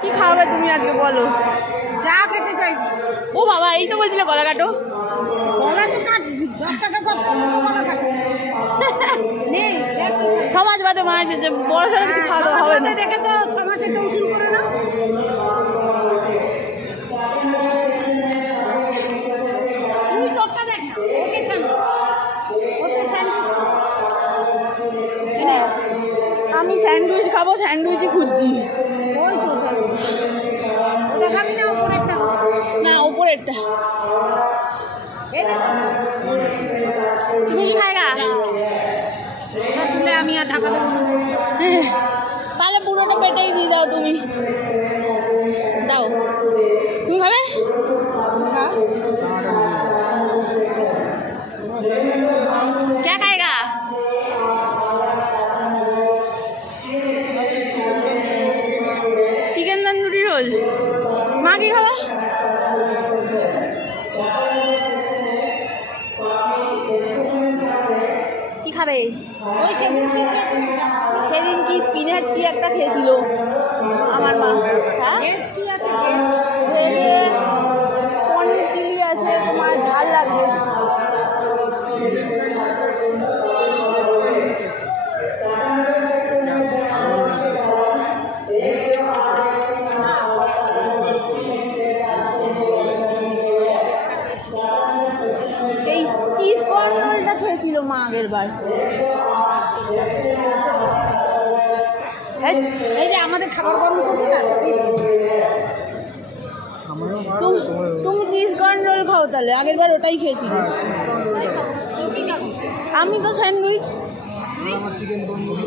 কি খাওয়াবে তুমি আজকে বলো? যা খেতে চাই। ও বাবা, এই তো বলছিলে গলা কাটো। গলা তো কাট, 10 টাকা কত তো গলা কাটো নেই। 6 মাস বাদে মা আছে যে বড় সড়ো কিছু খাওয়া দাওয়া হবে না। দেখে তো 6 মাসে তো উসুল করে না। তুই তোরটা দেখ না, ওকে ছাড়। ও তো স্যান্ডউইচ। আমি স্যান্ডউইচ খাবো, স্যান্ডউইচই খুঁজছি। ওই তো স্যান্ডউইচ। ওটা খাবি না উপরেরটা? না, উপরেরটা। তুমি কি খাইগা? তুলে আমি আর ঢাকা দেবো না। তাহলে পুরোটা পেটেই দিয়ে দাও তুমি। দাও, তুমি খাবে? क्या खाएगा? Chicken tandoori roll. মা কি খাবা? কি খাবে? ওই সেদিন কি স্পিনাচ কি একটা খেয়েছিল আমার মা। ভেজ কি আছে? ভেজ ভেজে পনির চিলি আছে, তোমার ঝাল লাগবে। এই চিজ কর্ন রোলটা খেয়েছিল মা আগের বার। এই যে আমাদের খাবার গরম করবো তার সাথেই তুমি চিজ কর্ন রোল খাও তাহলে, আগের বার ওটাই খেয়েছিল। আমি তো স্যান্ডউইচ।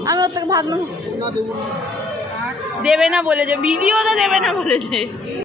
আমি ওর থেকে ভাবলাম দেবে না বলেছে, ভিডিওতে দেবে না বলেছে।